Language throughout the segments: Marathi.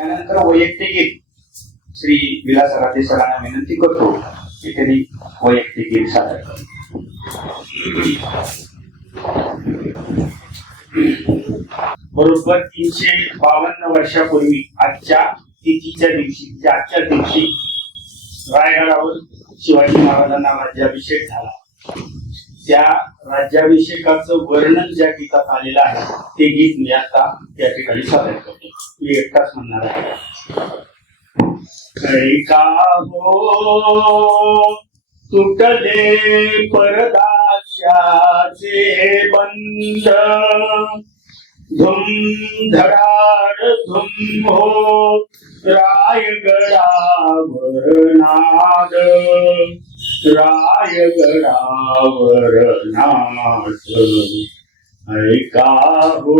त्यानंतर वैयक्तिक गीत श्री विलास राठे सरांना विनंती करतो की त्यांनी वैयक्तिक गीत सादर करा. बरोबर 352 वर्षापूर्वी आजच्या दिवशी रायगडावर शिवाजी महाराजांना राज्याभिषेक झाला. त्या राज्याभिषेकाचं वर्णन ज्या गीतात आलेलं आहे ते गीत मी आता त्या ठिकाणी सादर करतो. मी एकटाच म्हणणार आहे. ऐका हो तुटले परदास्याचे बंध, धुम धडाड धुम हो रायगडावर नाद, रायगडावर नाद. ऐका हो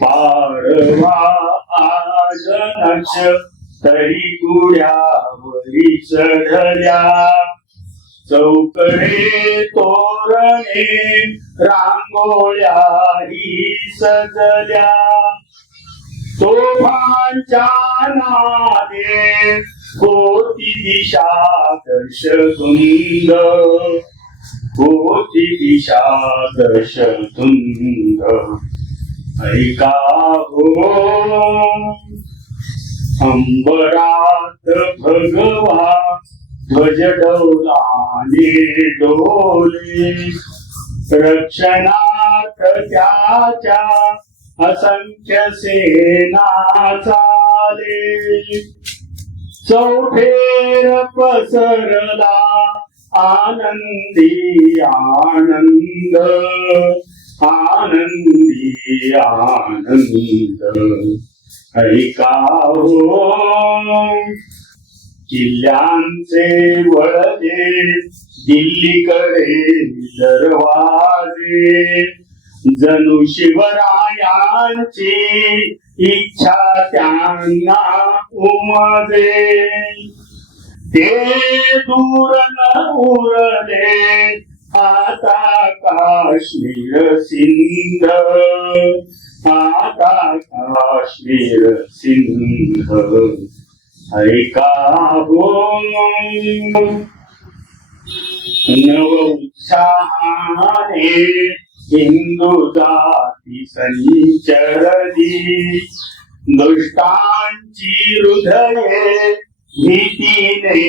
पारवा आज नक्ष तरी गुड्यावरी चढल्या, चौकडे तोरणे रांगोळ्याही सजल्या. तोफांच्या नादे कोटी दिशा दर्शकुंद, कोटी दिशा दर्शकुंद. ऐका हो अंबरात भगवा ध्वज डौलाने डोले, रक्षणात त्याच्या असंख्य सेना चाले. चौफेर पसरला आनंदी आनंद, आनंदी आनंद. ऐका हो किल्ल्यांचे वळले दिल्लीकडे दरवाजे, जणू शिवरायांची इच्छा त्यांना उमजे. ते दूर न उरले आता काश्मीर सिंध, आता काश्मीर सिंध. ऐका हो नव उत्साहाने हिंदू जाती संचरली, दुष्टांची हृदये भीतीने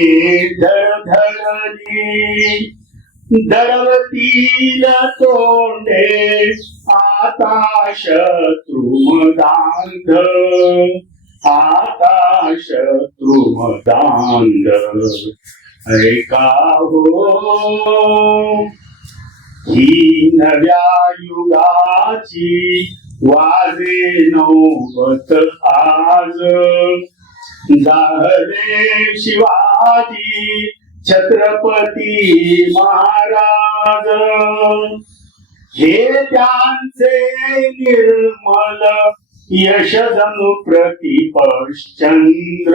धडधडली. दळवतील तोंडे आता शत्रुमदांध, आता शत्रुमदांध. ऐका हो ही नव्या युगाची वाजे नौबत आज, झाले शिवाजी छत्रपती महाराज. हे त्यांचे निर्मल यश जणू प्रतिपश्चंद्र,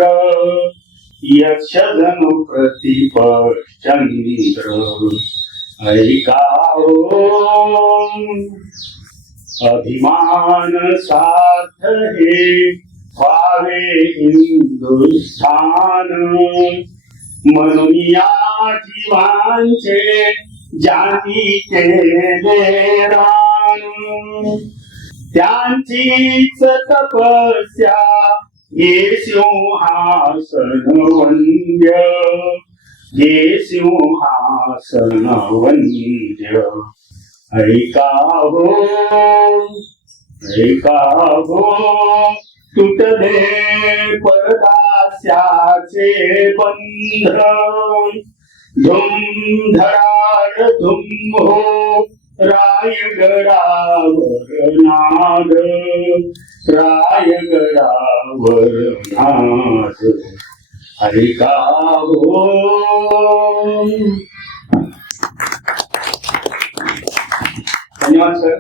यश जणू प्रतिपश्चंद्र. ऐका हो अभिमान सार्थ हे व्हावे हिंदुस्थान, म्हणून या जीवांचे ज्यांनी केले रान. त्यांचीच तपस्या हे सिंहासन वंद्य, हे सिंहासन वंद्य. ऐका हो, ऐका हो तुटले परदास्याचे बंध, धुम धडाड धुम हो रायगडावर नाद, रायगडावर नाद. ऐका हो. धन्यवाद सर.